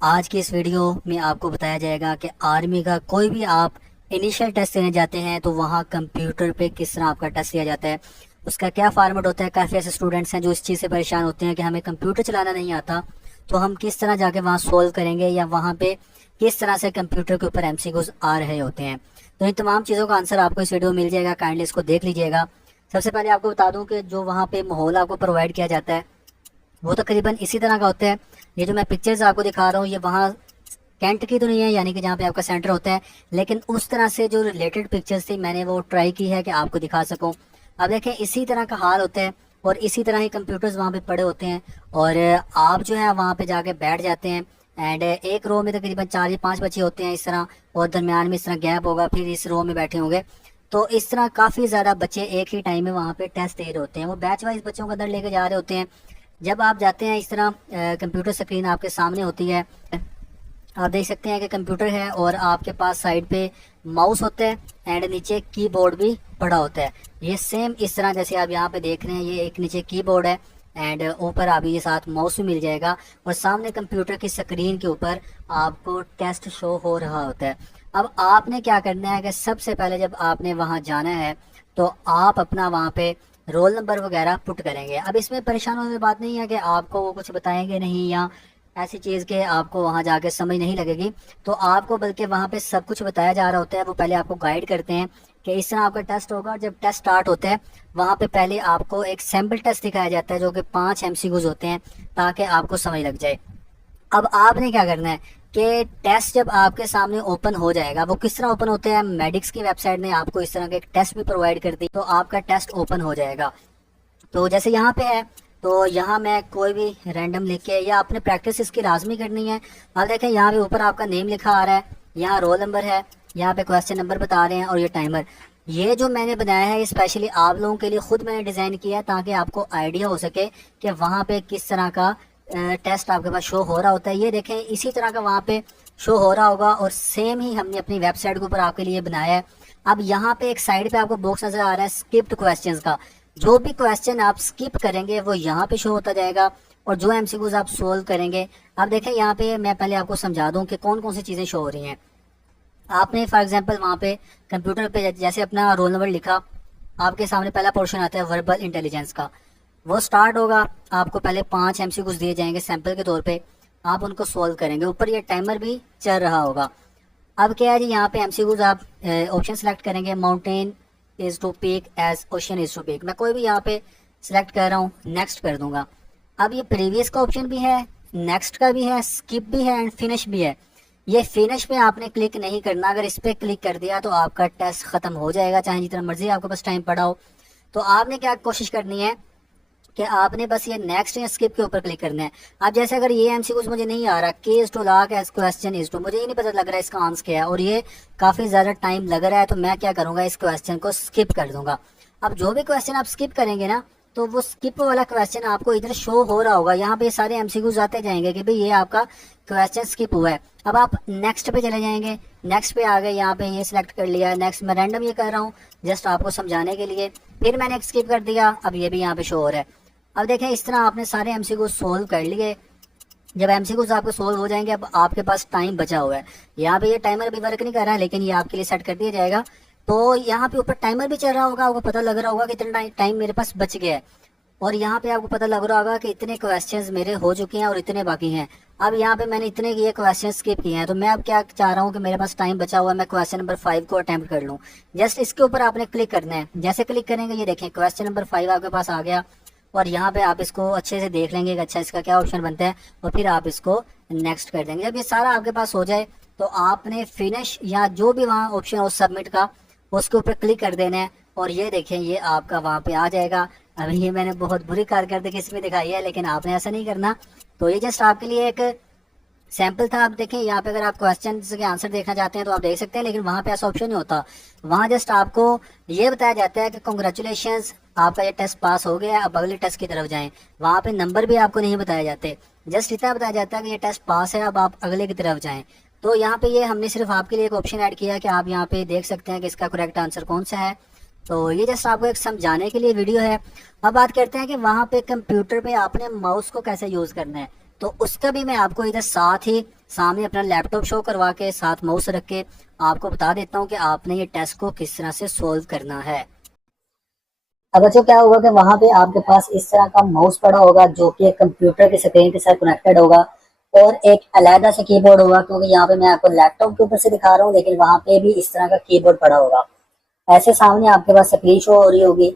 आज की इस वीडियो में आपको बताया जाएगा कि आर्मी का कोई भी आप इनिशियल टेस्ट देने जाते हैं तो वहाँ कंप्यूटर पे किस तरह आपका टेस्ट लिया जाता है, उसका क्या फॉर्मेट होता है। काफ़ी ऐसे स्टूडेंट्स हैं जो इस चीज़ से परेशान होते हैं कि हमें कंप्यूटर चलाना नहीं आता, तो हम किस तरह जाके वहाँ सोल्व करेंगे या वहाँ पे किस तरह से कंप्यूटर के ऊपर एमसीक्यूज आ रहे होते हैं। तो इन तमाम चीज़ों का आंसर आपको इस वीडियो में मिल जाएगा, काइंडली इसको देख लीजिएगा। सबसे पहले आपको बता दूं कि जो वहाँ पे माहौल आपको प्रोवाइड किया जाता है वो तकरीबन इसी तरह का होता है। ये जो मैं पिक्चर्स आपको दिखा रहा हूँ ये वहाँ कैंट की तो नहीं है, यानी कि जहाँ पे आपका सेंटर होता है, लेकिन उस तरह से जो रिलेटेड पिक्चर्स थी मैंने वो ट्राई की है कि आपको दिखा सकूँ। अब देखें इसी तरह का हाल होता है और इसी तरह ही कंप्यूटर्स वहाँ पे पड़े होते हैं और आप जो है वहाँ पे जाके बैठ जाते हैं। एंड एक रो में तकरीबन 4 या 5 बच्चे होते हैं इस तरह, और दरमियान में इस तरह गैप होगा, फिर इस रो में बैठे होंगे। तो इस तरह काफ़ी ज़्यादा बच्चे एक ही टाइम में वहाँ पे टेस्ट दे रहे होते हैं, वो बैच वाइज बच्चों को अंदर लेके जा रहे होते हैं। जब आप जाते हैं इस तरह कंप्यूटर स्क्रीन आपके सामने होती है, आप देख सकते हैं कि कंप्यूटर है और आपके पास साइड पे माउस होता है एंड नीचे कीबोर्ड भी पड़ा होता है। ये सेम इस तरह जैसे आप यहाँ पे देख रहे हैं, ये एक नीचे कीबोर्ड है एंड ऊपर आप ये साथ माउस भी मिल जाएगा और सामने कंप्यूटर की स्क्रीन के ऊपर आपको टेस्ट शो हो रहा होता है। अब आपने क्या करना है कि सबसे पहले जब आपने वहाँ जाना है तो आप अपना वहाँ पे रोल नंबर वगैरह पुट करेंगे। अब इसमें परेशान होने की बात नहीं है कि आपको वो कुछ बताएंगे नहीं या ऐसी चीज़ के आपको वहाँ जाके समझ नहीं लगेगी, तो आपको बल्कि वहाँ पे सब कुछ बताया जा रहा होता है। वो पहले आपको गाइड करते हैं कि इस तरह आपका टेस्ट होगा, और जब टेस्ट स्टार्ट होता है वहाँ पे पहले आपको एक सैम्पल टेस्ट दिखाया जाता है जो कि 5 एमसीक्यूज होते हैं ताकि आपको समझ लग जाए। अब आपने क्या करना है कि टेस्ट जब आपके सामने ओपन हो जाएगा, वो किस तरह ओपन होते हैं, मेडिक्स की वेबसाइट ने आपको इस तरह के एक टेस्ट भी प्रोवाइड कर दी, तो आपका टेस्ट ओपन हो जाएगा। तो जैसे यहाँ पे है, तो यहाँ मैं कोई भी रैंडम लिख के, या आपने प्रैक्टिस इसकी लाजमी करनी है। अब देखें यहाँ पे ऊपर आपका नेम लिखा आ रहा है, यहाँ रोल नंबर है, यहाँ पे क्वेश्चन नंबर बता रहे हैं और ये टाइमर। ये जो मैंने बनाया है ये स्पेशली आप लोगों के लिए खुद मैंने डिज़ाइन किया है ताकि आपको आइडिया हो सके कि वहाँ पे किस तरह का टेस्ट आपके पास शो हो रहा होता है। ये देखें इसी तरह का वहाँ पे शो हो रहा होगा और सेम ही हमने अपनी वेबसाइट के ऊपर आपके लिए बनाया है। अब यहाँ पे एक साइड पे आपको बॉक्स नजर आ रहा है स्किप्ड क्वेश्चंस का, जो भी क्वेश्चन आप स्किप करेंगे वो यहाँ पे शो होता जाएगा और जो एमसीक्यूज आप सोल्व करेंगे। अब देखें यहाँ पे मैं पहले आपको समझा दूं कि कौन कौन सी चीज़ें शो हो रही हैं। आपने फॉर एग्जांपल वहाँ पे कंप्यूटर पे जैसे अपना रोल नंबर लिखा, आपके सामने पहला पोर्शन आता है वर्बल इंटेलिजेंस का, वो स्टार्ट होगा। आपको पहले 5 एमसीक्यूज दिए जाएंगे सैंपल के तौर पे, आप उनको सोल्व करेंगे। ऊपर ये टाइमर भी चल रहा होगा। अब क्या है जी, यहाँ पे एमसीक्यूज आप ऑप्शन सेलेक्ट करेंगे, mountain is to peak as ocean is to peak. मैं कोई भी यहाँ पे सिलेक्ट कर रहा हूँ, नेक्स्ट कर दूंगा। अब ये प्रीवियस का ऑप्शन भी है, नेक्स्ट का भी है, स्किप भी है एंड फिनिश भी है। ये फिनिश पे आपने क्लिक नहीं करना, अगर इस पे क्लिक कर दिया तो आपका टेस्ट खत्म हो जाएगा, चाहे जितना मर्जी आपके पास टाइम पड़ा हो। तो आपने क्या कोशिश करनी है कि आपने बस ये नेक्स्ट या स्किप के ऊपर क्लिक करना है। अब जैसे अगर ये एमसीक्यूज मुझे नहीं आ रहा, K is to lakh as question is to, मुझे ये नहीं पता लग रहा है इसका आंसर क्या है और ये काफ़ी ज़्यादा टाइम लग रहा है, तो मैं क्या करूँगा, इस क्वेश्चन को स्किप कर दूंगा। अब जो भी क्वेश्चन आप स्किप करेंगे ना, तो वो स्किप वाला क्वेश्चन आपको इधर शो हो रहा होगा, यहाँ पे सारे एमसीक्यूज आते जाएंगे कि भाई ये आपका क्वेश्चन स्किप हुआ है। अब आप नेक्स्ट पे चले जाएंगे, नेक्स्ट पे आ गए, यहाँ पे ये सिलेक्ट कर लिया, नेक्स्ट मैं रैंडम ये कर रहा हूँ जस्ट आपको समझाने के लिए, फिर मैंने स्किप कर दिया, अब ये भी यहाँ पे शो हो रहा है। अब देखें इस तरह आपने सारे एमसीक्यूज सोल्व कर लिए। जब एमसीक्यूज आपको सोल्व हो जाएंगे, अब आपके पास टाइम बचा हुआ है। यहाँ पे ये टाइमर भी वर्क नहीं कर रहा है, लेकिन ये आपके लिए सेट कर दिया जाएगा। तो यहाँ पे ऊपर टाइमर भी चल रहा होगा, आपको पता लग रहा होगा कि इतना टाइम मेरे पास बच गया है, और यहाँ पे आपको पता लग रहा होगा कि इतने क्वेश्चंस मेरे हो चुके हैं और इतने बाकी हैं। अब यहाँ पे मैंने इतने ये क्वेश्चन स्किप किए हैं, तो मैं अब क्या चाह रहा हूँ कि मेरे पास टाइम बचा हुआ है, मैं क्वेश्चन नंबर 5 को अटेम्प्ट कर लूँ। जस्ट इसके ऊपर आपने क्लिक करना है, जैसे क्लिक करेंगे ये देखें क्वेश्चन नंबर 5 आपके पास आ गया और यहाँ पे आप इसको अच्छे से देख लेंगे कि अच्छा इसका क्या ऑप्शन बनता है, और फिर आप इसको नेक्स्ट कर देंगे। जब ये सारा आपके पास हो जाए तो आपने फिनिश या जो भी वहाँ ऑप्शन हो सबमिट का, उसके ऊपर क्लिक कर देना है और ये देखें ये आपका वहाँ पे आ जाएगा। अभी ये मैंने बहुत बुरी कारकर्दगी इसमें दिखाई है, लेकिन आपने ऐसा नहीं करना। तो ये जस्ट आपके लिए एक सैंपल था। आप देखें यहाँ पे अगर आप क्वेश्चन के आंसर देखना चाहते हैं तो आप देख सकते हैं, लेकिन वहाँ पे ऐसा ऑप्शन नहीं होता। वहाँ जस्ट आपको ये बताया जाता है कि कॉन्ग्रेचुलेशंस, आपका ये टेस्ट पास हो गया, अब अगले टेस्ट की तरफ जाएं। वहाँ पे नंबर भी आपको नहीं बताए जाते, जस्ट इतना बताया जाता है कि ये टेस्ट पास है, अब आप अगले की तरफ जाएं। तो यहाँ पे ये हमने सिर्फ आपके लिए एक ऑप्शन ऐड किया कि आप यहाँ पे देख सकते हैं कि इसका करेक्ट आंसर कौन सा है। तो ये जस्ट आपको एक समझाने के लिए वीडियो है। अब बात करते हैं कि वहाँ पे कंप्यूटर पे आपने माउस को कैसे यूज़ करना है, तो उसका भी मैं आपको इधर साथ ही सामने अपना लैपटॉप शो करवा के साथ माउस रख के आपको बता देता हूँ कि आपने ये टेस्ट को किस तरह से सोल्व करना है। अब बच्चों क्या होगा कि वहां पे आपके पास इस तरह का माउस पड़ा होगा जो कि कंप्यूटर की स्क्रीन के साथ कनेक्टेड होगा, और एक अलहदा से कीबोर्ड होगा, क्योंकि यहाँ पे मैं आपको लैपटॉप के ऊपर से दिखा रहा हूँ लेकिन वहां पे भी इस तरह का कीबोर्ड पड़ा होगा। ऐसे सामने आपके पास स्क्रीन शो हो रही होगी।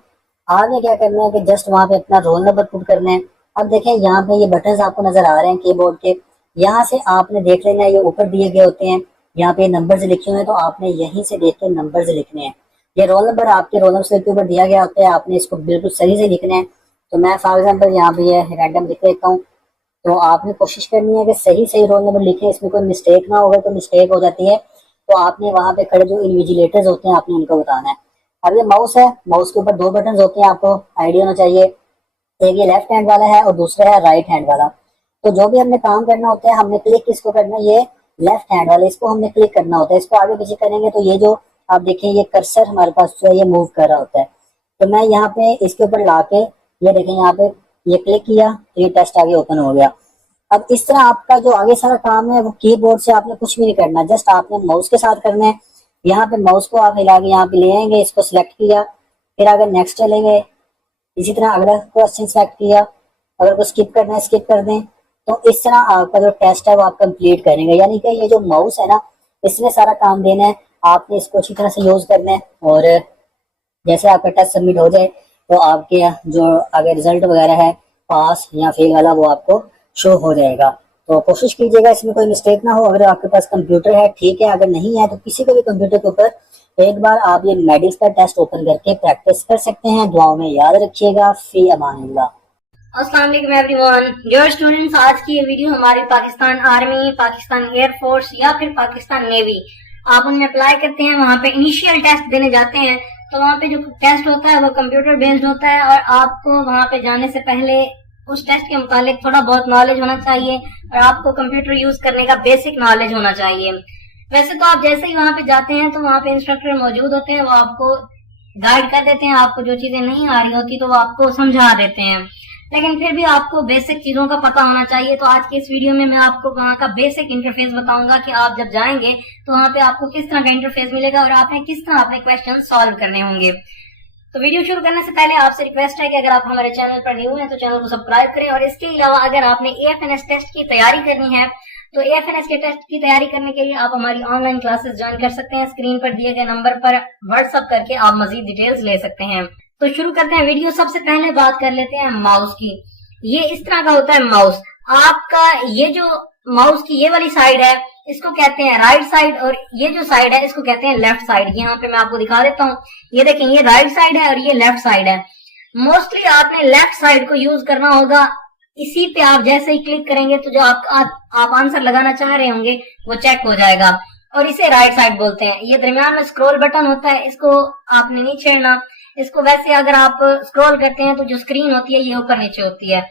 आपने क्या करना है कि जस्ट वहां पे अपना रोल नंबर पुट करना है। अब देखें यहाँ पे ये बटन आपको नजर आ रहे हैं कीबोर्ड के, यहाँ से आपने देख लेना है, ये ऊपर दिए गए होते हैं, यहाँ पे नंबर्स लिखे हुए हैं तो आपने यहीं से देख के नंबर्स लिखने हैं। ये रोल नंबर आपके रोल नंबर स्लिप के ऊपर दिया गया होता है, आपने इसको बिल्कुल सही से लिखना है। तो मैं फॉर एग्जाम्पल यहाँ पे ये रैंडम लिख देता हूँ। तो आपने कोशिश करनी है कि सही सही रोल नंबर लिखें, इसमें कोई मिस्टेक ना होगा, तो मिस्टेक हो जाती है तो आपने वहां पे खड़े जो इन्विजिलेटर्स होते हैं आपने उनको बताना है। अब ये माउस है, माउस के ऊपर दो बटन होते हैं, आपको आइडिया होना चाहिए, एक ये लेफ्ट हैंड वाला है और दूसरा है राइट हैंड वाला। तो जो भी हमने काम करना होता है हमने क्लिक किसको करना है, ये लेफ्ट हैंड वाले, इसको हमने क्लिक करना होता है। इसको आगे पीछे करेंगे तो ये जो आप देखें ये कर्सर हमारे पास जो है ये मूव कर रहा होता है। तो मैं यहाँ पे इसके ऊपर लाके ये देखें यहाँ पे ये क्लिक किया तो ये टेस्ट आगे ओपन हो गया। अब इस तरह आपका जो आगे सारा काम है वो कीबोर्ड से आपने कुछ भी नहीं करना, जस्ट आपने माउस के साथ करना है। यहाँ पे माउस को आप हिला के यहाँ पे ले आएंगे, इसको सिलेक्ट किया, फिर अगर नेक्स्ट चले गए, इसी तरह अगला क्वेश्चन सेलेक्ट किया, अगर को स्किप करना है स्किप कर दें। तो इस तरह आपका जो टेस्ट है वो आप कंप्लीट करेंगे। यानी कि ये जो माउस है ना इसने सारा काम देना है, आपने इसको अच्छी तरह से यूज करना है, और जैसे आपका टेस्ट सबमिट हो जाए तो आपके जो आगे रिजल्ट वगैरह है पास या फेल वाला वो आपको शो हो जाएगा। तो कोशिश कीजिएगा इसमें कोई मिस्टेक ना हो। अगर आपके पास कंप्यूटर है ठीक है, अगर नहीं है तो किसी को भी कंप्यूटर के ऊपर एक बार आप ये मेडिक्स का टेस्ट ओपन करके प्रैक्टिस कर सकते हैं। दुआओं में याद रखिएगा। फी अमानिल्लाह। अस्सलाम वालेकुम एवरीवन, डियर स्टूडेंट्स, आज की ये वीडियो हमारी पाकिस्तान आर्मी, पाकिस्तान एयरफोर्स या फिर पाकिस्तान नेवी, आप उनमें अप्लाई करते हैं, वहाँ पे इनिशियल टेस्ट देने जाते हैं। तो वहाँ पे जो टेस्ट होता है वो कंप्यूटर बेस्ड होता है और आपको वहाँ पे जाने से पहले उस टेस्ट के मुतालिक थोड़ा बहुत नॉलेज होना चाहिए और आपको कंप्यूटर यूज करने का बेसिक नॉलेज होना चाहिए। वैसे तो आप जैसे ही वहाँ पे जाते हैं तो वहाँ पे इंस्ट्रक्टर मौजूद होते हैं, वो आपको गाइड कर देते हैं, आपको जो चीजें नहीं आ रही होती तो वो आपको समझा देते हैं, लेकिन फिर भी आपको बेसिक चीजों का पता होना चाहिए। तो आज के इस वीडियो में मैं आपको वहाँ का बेसिक इंटरफेस बताऊंगा कि आप जब जाएंगे तो वहाँ पे आपको किस तरह का इंटरफेस मिलेगा और आपने किस तरह अपने क्वेश्चन सॉल्व करने होंगे। तो वीडियो शुरू करने से पहले आपसे रिक्वेस्ट है कि अगर आप हमारे चैनल पर न्यू हैं तो चैनल को सब्सक्राइब करें, और इसके अलावा अगर आपने AFNS टेस्ट की तैयारी करनी है तो AFNS के टेस्ट की तैयारी करने के लिए आप हमारी ऑनलाइन क्लासेस ज्वाइन कर सकते हैं। स्क्रीन पर दिए गए नंबर पर व्हाट्सएप करके आप मजीद डिटेल्स ले सकते हैं। तो शुरू करते हैं वीडियो। सबसे पहले बात कर लेते हैं माउस की। ये इस तरह का होता है माउस। आपका ये जो माउस की ये वाली साइड है इसको कहते हैं राइट साइड, और ये जो साइड है इसको कहते हैं लेफ्ट साइड। यहाँ पे मैं आपको दिखा देता हूँ, ये देखें ये राइट साइड है और ये लेफ्ट साइड है। मोस्टली आपने लेफ्ट साइड को यूज करना होगा। इसी पे आप जैसे ही क्लिक करेंगे तो जो आप आंसर लगाना चाह रहे होंगे वो चेक हो जाएगा, और इसे राइट साइड बोलते हैं। ये दरमियान में स्क्रॉल बटन होता है, इसको आपने नहीं छेड़ना। इसको वैसे अगर आप स्क्रॉल करते हैं तो जो स्क्रीन होती है ये ऊपर नीचे होती है।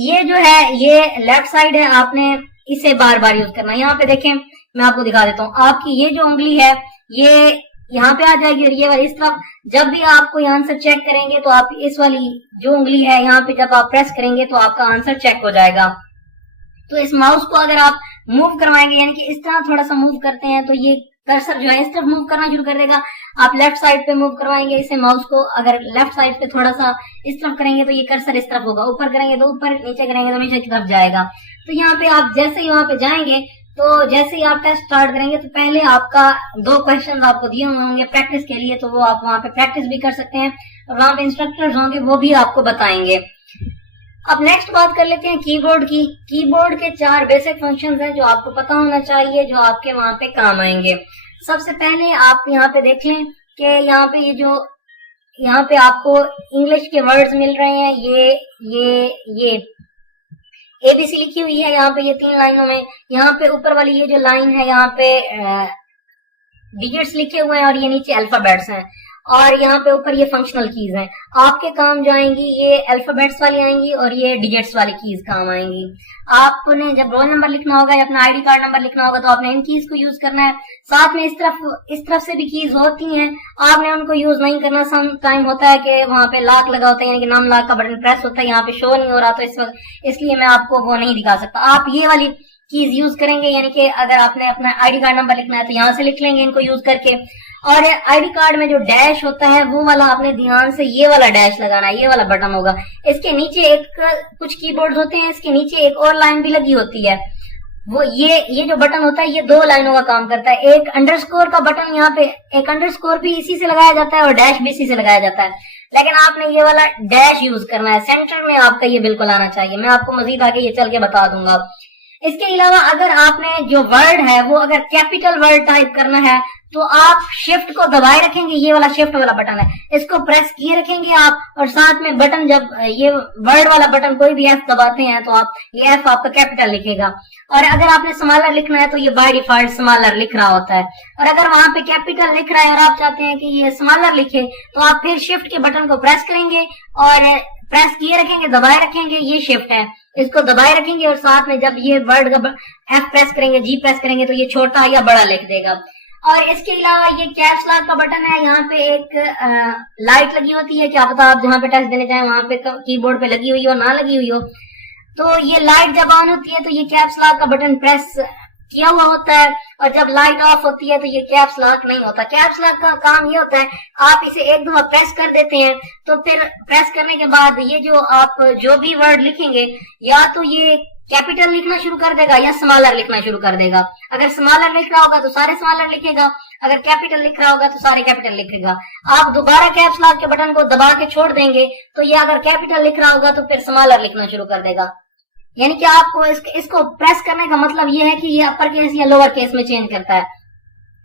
ये जो है ये लेफ्ट साइड है, आपने इसे बार बार यूज करना है। यहाँ पे देखें मैं आपको दिखा देता हूँ, आपकी ये जो उंगली है ये यहाँ पे आ जाएगी और ये वाली इस तरफ। जब भी आप कोई आंसर चेक करेंगे तो आप इस वाली जो उंगली है यहाँ पे जब आप प्रेस करेंगे तो आपका आंसर चेक हो जाएगा। तो इस माउस को अगर आप मूव करवाएंगे, यानी कि इस तरह थोड़ा सा मूव करते हैं तो ये कर्सर जो है इस तरफ मूव करना शुरू कर देगा। आप लेफ्ट साइड पे मूव करवाएंगे इसे माउस को, अगर लेफ्ट साइड पे थोड़ा सा इस तरफ करेंगे तो ये कर्सर इस तरफ होगा, ऊपर करेंगे तो ऊपर, नीचे करेंगे तो नीचे की तरफ जाएगा। तो यहाँ पे आप जैसे ही वहां पे जाएंगे तो जैसे ही आप टेस्ट स्टार्ट करेंगे तो पहले आपका 2 क्वेश्चन आपको दिए हुए होंगे प्रैक्टिस के लिए, तो वो आप वहां पे प्रैक्टिस भी कर सकते हैं और वहां पे इंस्ट्रक्टर्स होंगे वो भी आपको बताएंगे। अब नेक्स्ट बात कर लेते हैं कीबोर्ड की। कीबोर्ड के 4 बेसिक फंक्शंस हैं जो आपको पता होना चाहिए, जो आपके वहां पे काम आएंगे। सबसे पहले आप यहाँ पे देख लें कि यहाँ पे ये जो यहाँ पे आपको इंग्लिश के वर्ड्स मिल रहे हैं, ये ABC लिखी हुई है यहाँ पे ये 3 लाइनों में। यहाँ पे ऊपर वाली ये जो लाइन है यहाँ पे डिजिट्स लिखे हुए हैं और ये नीचे अल्फाबेट्स हैं, और यहाँ पे ऊपर ये फंक्शनल कीज हैं। आपके काम जो आएंगी ये अल्फाबेट्स वाली आएंगी और ये डिजिट्स वाली कीज काम आएंगी। आपने जब रोल नंबर लिखना होगा या अपना आईडी कार्ड नंबर लिखना होगा तो आपने इन कीज को यूज करना है। साथ में इस तरफ से भी कीज होती हैं, आपने उनको यूज नहीं करना। सम टाइम होता है कि वहां पे लॉक लगा होता है, यानी कि नाम लॉक का बटन प्रेस होता है, यहाँ पे शो नहीं हो रहा, तो इस वक्त इसलिए मैं आपको वो नहीं दिखा सकता। आप ये वाली कीज यूज करेंगे, यानी कि अगर आपने अपना आईडी कार्ड नंबर लिखना है तो यहाँ से लिख लेंगे इनको यूज करके। और आईडी कार्ड में जो डैश होता है वो वाला आपने ध्यान से ये वाला डैश लगाना है, ये वाला बटन होगा। इसके नीचे एक कुछ कीबोर्ड होते हैं, इसके नीचे एक और लाइन भी लगी होती है, वो ये जो बटन होता है ये 2 लाइनों का काम करता है। एक अंडरस्कोर का बटन, यहाँ पे एक अंडरस्कोर भी इसी से लगाया जाता है और डैश भी इसी से लगाया जाता है, लेकिन आपने ये वाला डैश यूज करना है, सेंटर में आपका ये बिल्कुल आना चाहिए। मैं आपको मजीद आगे ये चल के बता दूंगा। इसके अलावा अगर आपने जो वर्ड है वो अगर कैपिटल वर्ड टाइप करना है तो आप शिफ्ट को दबाए रखेंगे, ये वाला शिफ्ट वाला बटन है, इसको प्रेस किए रखेंगे आप, और साथ में बटन जब ये वर्ड वाला बटन कोई भी एफ दबाते हैं तो आप ये एफ आपका कैपिटल लिखेगा। और अगर आपने स्मॉलर लिखना है तो ये बाय डिफॉल्ट स्मॉलर लिख रहा होता है। और अगर वहां पे कैपिटल लिख रहा है और आप चाहते हैं कि ये स्मॉलर लिखे तो आप फिर शिफ्ट के बटन को प्रेस करेंगे और प्रेस किए रखेंगे, दबाए रखेंगे, ये शिफ्ट है, इसको दबाए रखेंगे और साथ में जब ये वर्ड का एफ प्रेस करेंगे, जी प्रेस करेंगे तो ये छोटा या बड़ा लिख देगा। और इसके अलावा ये कैप्स लॉक का बटन है, यहाँ पे एक लाइट लगी होती है, क्या पता आप जहाँ पे टेस्ट देने जाए वहां पे कीबोर्ड पे लगी हुई हो ना लगी हुई हो, तो ये लाइट जब ऑन होती है तो ये कैप्स लॉक का बटन प्रेस किया हुआ होता है, और जब लाइट ऑफ होती है तो ये कैप्स लॉक नहीं होता। कैप्स लॉक का काम ये होता है आप इसे एक दफा प्रेस कर देते हैं तो फिर प्रेस करने के बाद ये जो आप जो भी वर्ड लिखेंगे या तो ये कैपिटल लिखना शुरू कर देगा या स्मॉलर लिखना शुरू कर देगा। अगर स्मॉलर लिख रहा होगा तो सारे स्मॉलर लिखेगा, अगर कैपिटल लिख रहा होगा तो सारे कैपिटल लिखेगा। आप दोबारा कैप्स लॉक के बटन को दबा के छोड़ देंगे तो ये अगर कैपिटल लिख रहा होगा तो फिर स्मॉलर लिखना शुरू कर देगा। यानी कि आपको इसको प्रेस करने का मतलब ये है कि ये अपर केस या लोअर केस में चेंज करता है।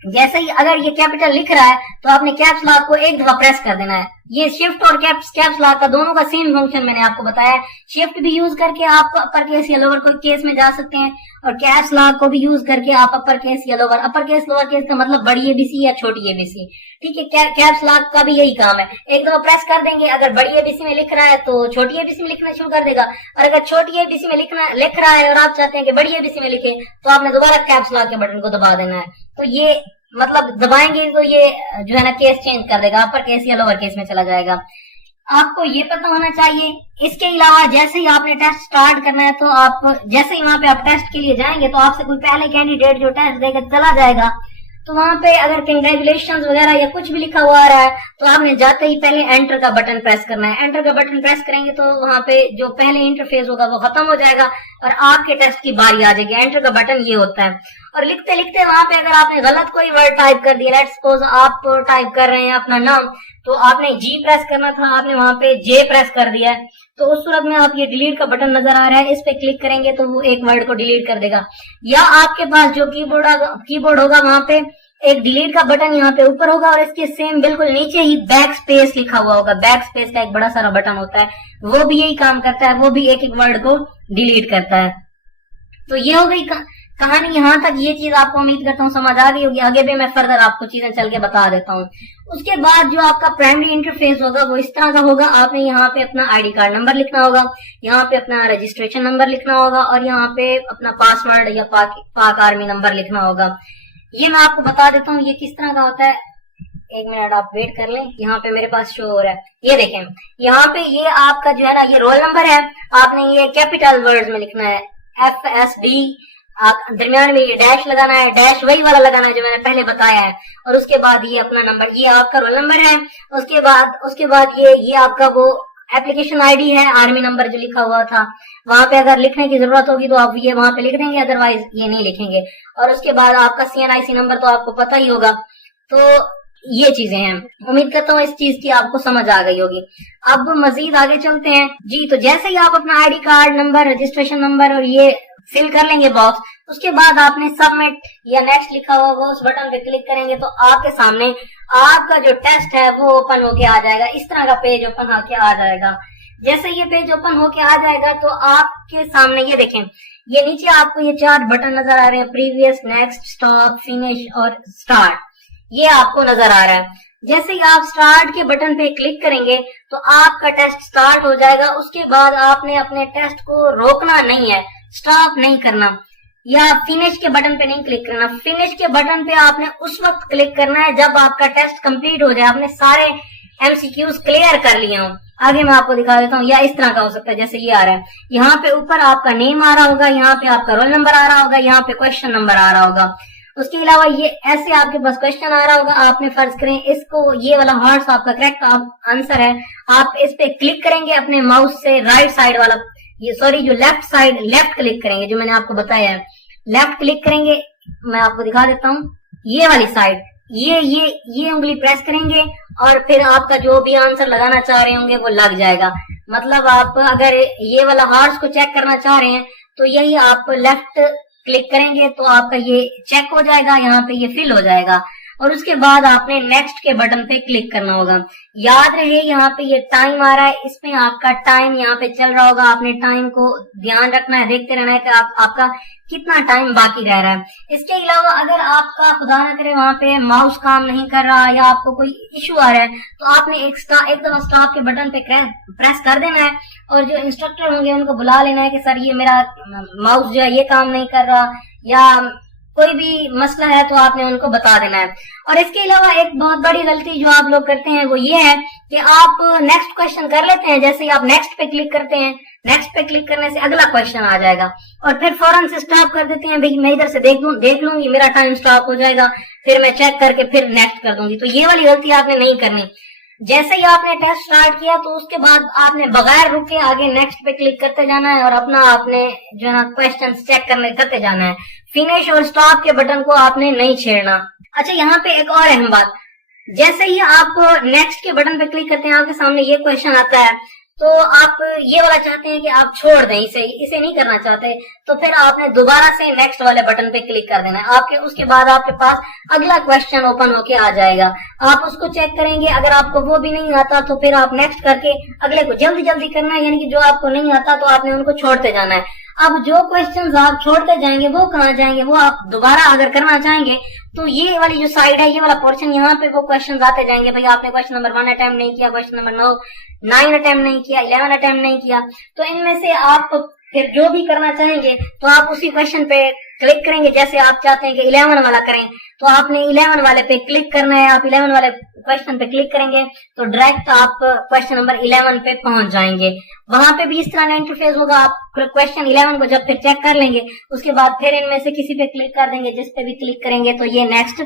जैसे ही अगर ये कैपिटल लिख रहा है तो आपने कैप्स लॉक को एक दफा प्रेस कर देना है। ये शिफ्ट और कैप्स लॉक का दोनों का सेम फंक्शन मैंने आपको बताया है। शिफ्ट भी यूज करके आप अपर केस या लोअर केस में जा सकते हैं और कैप्स लॉक को भी यूज करके आप अपर केस या लोअर केस का मतलब बड़ी एबीसी या छोटी एबीसी, ठीक है। कैप्स लॉक का भी यही काम है, एक दफा प्रेस कर देंगे, अगर बड़ी एबीसी में लिख रहा है तो छोटी एबीसी में लिखना शुरू कर देगा, और अगर छोटी एबीसी में लिख रहा है और आप चाहते हैं कि बड़ी एबीसी में लिखे तो आपने दोबारा कैप्स लॉक के बटन को दबा देना है। तो ये मतलब दबाएंगे तो ये जो है ना केस चेंज कर देगा, अपर केस या लोअर केस में चला जाएगा। आपको ये पता होना चाहिए। इसके अलावा जैसे ही आपने टेस्ट स्टार्ट करना है तो आप जैसे ही वहां पे आप टेस्ट के लिए जाएंगे तो आपसे कोई पहले कैंडिडेट जो टेस्ट देगा चला जाएगा, तो वहां पे अगर कंग्रेचुलेशंस वगैरह या कुछ भी लिखा हुआ आ रहा है तो आपने जाते ही पहले एंटर का बटन प्रेस करना है। एंटर का बटन प्रेस करेंगे तो वहां पे जो पहले इंटरफेस होगा वो खत्म हो जाएगा और आपके टेस्ट की बारी आ जाएगी। एंटर का बटन ये होता है। और लिखते लिखते वहां पे अगर आपने गलत कोई वर्ड टाइप कर दिया, लेट्स सपोज आप टाइप कर रहे हैं अपना नाम, तो आपने जी प्रेस करना था, आपने वहां पे जे प्रेस कर दिया है, तो उस सूरत में आप ये डिलीट का बटन नजर आ रहा है, इस पे क्लिक करेंगे तो वो एक वर्ड को डिलीट कर देगा। या आपके पास जो कीबोर्ड होगा वहां पे एक डिलीट का बटन यहाँ पे ऊपर होगा और इसके सेम बिल्कुल नीचे ही बैक स्पेस लिखा हुआ होगा। बैक स्पेस का एक बड़ा सारा बटन होता है, वो भी यही काम करता है, वो भी एक एक वर्ड को डिलीट करता है। तो ये हो गई कहानी। यहाँ तक ये चीज आपको उम्मीद करता हूँ समझ आ गई होगी। आगे भी मैं फर्दर आपको चीजें चल के बता देता हूँ। उसके बाद जो आपका प्राइमरी इंटरफेस होगा वो इस तरह का होगा। आपने यहाँ पे अपना आईडी कार्ड नंबर लिखना होगा, यहाँ पे अपना रजिस्ट्रेशन नंबर लिखना होगा और यहाँ पे अपना पासवर्ड या पाक आर्मी नंबर लिखना होगा। ये मैं आपको बता देता हूँ ये किस तरह का होता है। एक मिनट आप वेट कर लें, यहाँ पे मेरे पास शो हो रहा है, ये देखें। यहाँ पे ये आपका जो है ना ये रोल नंबर है, आपने ये कैपिटल वर्ड्स में लिखना है FSD, दरमियान में ये डैश लगाना है, डैश वही वाला लगाना है जो मैंने पहले बताया है, और उसके बाद ये अपना नंबर, ये आपका रोल नंबर है। उसके बाद ये आपका वो एप्लीकेशन आईडी है, आर्मी नंबर जो लिखा हुआ था, वहां पे अगर लिखने की जरूरत होगी तो आप ये वहां पे लिख देंगे, अदरवाइज ये नहीं लिखेंगे। और उसके बाद आपका CNIC नंबर तो आपको पता ही होगा। तो ये चीजें हैं, उम्मीद करता हूँ इस चीज की आपको समझ आ गई होगी। अब मजीद आगे चलते हैं जी। तो जैसे ही आप अपना ID card number, registration number और ये फिल कर लेंगे बॉक्स, उसके बाद आपने सबमिट या नेक्स्ट लिखा होगा उस बटन पे क्लिक करेंगे तो आपके सामने आपका जो टेस्ट है वो ओपन होके आ जाएगा। इस तरह का पेज ओपन होके आ जाएगा। जैसे ये पेज ओपन होके आ जाएगा तो आपके सामने ये देखें, ये नीचे आपको ये 4 बटन नजर आ रहे हैं, प्रीवियस, नेक्स्ट, स्टॉप, फिनिश और स्टार्ट, ये आपको नजर आ रहा है। जैसे ही आप स्टार्ट के बटन पे क्लिक करेंगे तो आपका टेस्ट स्टार्ट हो जाएगा। उसके बाद आपने अपने टेस्ट को रोकना नहीं है, स्टॉप नहीं करना या फिनिश के बटन पे नहीं क्लिक करना। फिनिश के बटन पे आपने उस वक्त क्लिक करना है जब आपका टेस्ट कंप्लीट हो जाए, आपने सारे MCQs क्लियर कर लिए हों। आगे मैं आपको दिखा देता हूँ, या इस तरह का हो सकता है जैसे ये आ रहा है, यहाँ पे ऊपर आपका नेम आ रहा होगा, यहाँ पे आपका रोल नंबर आ रहा होगा, यहाँ पे क्वेश्चन नंबर आ रहा होगा। उसके अलावा ये ऐसे आपके पास क्वेश्चन आ रहा होगा, आपने फर्ज करें इसको, ये वाला हॉर्स आपका करेक्ट आंसर है, आप इस पे क्लिक करेंगे अपने माउस से, राइट साइड वाला, ये सॉरी जो लेफ्ट साइड, लेफ्ट क्लिक करेंगे, जो मैंने आपको बताया है, लेफ्ट क्लिक करेंगे, मैं आपको दिखा देता हूँ, ये वाली साइड, ये उंगली प्रेस करेंगे और फिर आपका जो भी आंसर लगाना चाह रहे होंगे वो लग जाएगा। मतलब आप अगर ये वाला हॉर्स को चेक करना चाह रहे हैं तो यही आप लेफ्ट क्लिक करेंगे तो आपका ये चेक हो जाएगा, यहाँ पे ये फिल हो जाएगा और उसके बाद आपने नेक्स्ट के बटन पे क्लिक करना होगा। याद रहे यहाँ पे ये टाइम आ रहा है, इसमें आपका टाइम यहाँ पे चल रहा होगा, आपने टाइम को ध्यान रखना है, देखते रहना है कि आपका कितना टाइम बाकी रह रहा है। इसके अलावा अगर आपका खुदा ना करे वहां पे माउस काम नहीं कर रहा या आपको कोई इश्यू आ रहा है तो आपने एक दफा स्टॉप के बटन पे प्रेस कर देना है और जो इंस्ट्रक्टर होंगे उनको बुला लेना है कि सर ये मेरा माउस जो है ये काम नहीं कर रहा या कोई भी मसला है तो आपने उनको बता देना है। और इसके अलावा एक बहुत बड़ी गलती जो आप लोग करते हैं वो ये है कि आप नेक्स्ट क्वेश्चन कर लेते हैं, जैसे ही आप नेक्स्ट पे क्लिक करते हैं, नेक्स्ट पे क्लिक करने से अगला क्वेश्चन आ जाएगा और फिर फौरन से स्टॉप कर देते हैं, भाई मैं इधर से देख लूंगी, मेरा टाइम स्टॉप हो जाएगा, फिर मैं चेक करके फिर नेक्स्ट कर दूंगी। तो ये वाली गलती आपने नहीं करनी। जैसे ही आपने टेस्ट स्टार्ट किया तो उसके बाद आपने बगैर रुके आगे नेक्स्ट पे क्लिक करते जाना है और अपना आपने जो है क्वेश्चन चेक करते जाना है। फिनिश और स्टॉप के बटन को आपने नहीं छेड़ना। अच्छा, यहाँ पे एक और अहम बात, जैसे ही आप नेक्स्ट के बटन पे क्लिक करते हैं आपके सामने ये क्वेश्चन आता है तो आप ये वाला चाहते हैं कि आप छोड़ दें, इसे नहीं करना चाहते तो फिर आपने दोबारा से नेक्स्ट वाले बटन पे क्लिक कर देना है। आपके उसके बाद आपके पास अगला क्वेश्चन ओपन होके आ जाएगा, आप उसको चेक करेंगे। अगर आपको वो भी नहीं आता तो फिर आप नेक्स्ट करके अगले को जल्दी जल्दी करना है, यानी कि जो आपको नहीं आता तो आपने उनको छोड़ते जाना है। अब जो क्वेश्चंस आप छोड़ते जाएंगे वो कहाँ जाएंगे, वो आप दोबारा अगर करना चाहेंगे तो ये वाली जो साइड है, ये वाला पोर्शन, यहाँ पे वो क्वेश्चंस आते जाएंगे। भाई आपने क्वेश्चन नंबर 1 अटेम्प्ट नहीं किया, क्वेश्चन नंबर 9 अटेम्प्ट नहीं किया, 11 अटेम्प्ट नहीं किया, तो इनमें से आप फिर जो भी करना चाहेंगे तो आप उसी क्वेश्चन पे क्लिक करेंगे। जैसे आप चाहते हैं कि 11 वाला करें तो आपने 11 वाले पे क्लिक करना है, आप 11 वाले क्वेश्चन पे क्लिक करेंगे तो डायरेक्ट आप क्वेश्चन नंबर 11 पे पहुंच जाएंगे। वहां पे भी इस तरह का इंटरफेस होगा, आप क्वेश्चन 11 को जब फिर चेक कर लेंगे उसके बाद फिर इनमें से किसी पे क्लिक कर देंगे, जिस पे भी क्लिक करेंगे तो ये नेक्स्ट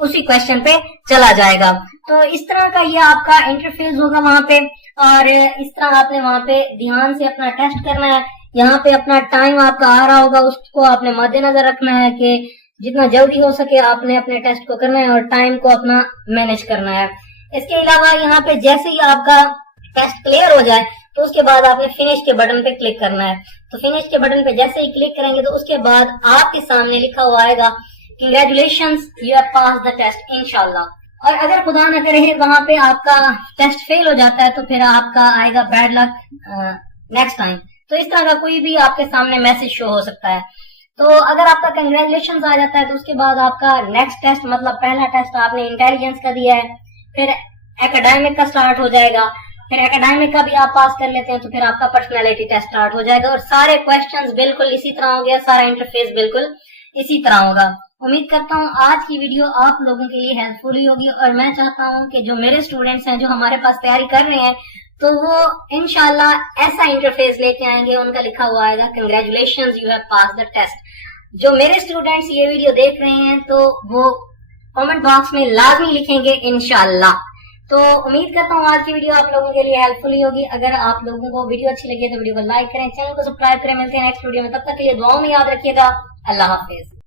उसी क्वेश्चन पे चला जाएगा। तो इस तरह का ये आपका इंटरफेस होगा वहां पे, और इस तरह आपने वहां पे ध्यान से अपना टेस्ट करना है। यहाँ पे अपना टाइम आपका आ रहा होगा, उसको आपने मद्देनजर रखना है कि जितना जल्दी हो सके आपने अपने टेस्ट को करना है और टाइम को अपना मैनेज करना है। इसके अलावा यहाँ पे जैसे ही आपका टेस्ट क्लियर हो जाए तो उसके बाद आपने फिनिश के बटन पे क्लिक करना है। तो फिनिश के बटन पे जैसे ही क्लिक करेंगे तो उसके बाद आपके सामने लिखा हुआ आएगा congratulations you have pass the test इंशाल्लाह। और अगर खुदा न करे वहां पे आपका टेस्ट फेल हो जाता है तो फिर आपका आएगा बैड लक नेक्स्ट टाइम। तो इस तरह का कोई भी आपके सामने मैसेज शो हो सकता है। तो अगर आपका कंग्रेचुलेशंस आ जाता है तो उसके बाद आपका नेक्स्ट टेस्ट, मतलब पहला टेस्ट आपने इंटेलिजेंस का दिया है, फिर एकेडमिक का स्टार्ट हो जाएगा, फिर एकेडमिक का भी आप पास कर लेते हैं तो फिर आपका पर्सनालिटी टेस्ट स्टार्ट हो जाएगा और सारे क्वेश्चंस बिल्कुल इसी तरह होंगे, सारा इंटरफेस बिल्कुल इसी तरह होगा। उम्मीद करता हूँ आज की वीडियो आप लोगों के लिए हेल्पफुल ही होगी और मैं चाहता हूँ कि जो मेरे स्टूडेंट्स हैं जो हमारे पास तैयारी कर रहे हैं तो वो इंशाल्लाह ऐसा इंटरफेस लेके आएंगे, उनका लिखा हुआ आएगा congratulations you have pass the test. जो मेरे स्टूडेंट्स ये वीडियो देख रहे हैं तो वो कमेंट बॉक्स में लाजमी लिखेंगे इंशाल्लाह। तो उम्मीद करता हूँ आज की वीडियो आप लोगों के लिए हेल्पफुल ही होगी। अगर आप लोगों को वीडियो अच्छी लगी तो वीडियो को लाइक करें, चैनल को सब्सक्राइब करें। मिलते हैं नेक्स्ट वीडियो में, तब तक के लिए दुआओं में याद रखिएगा। अल्लाह हाफिज।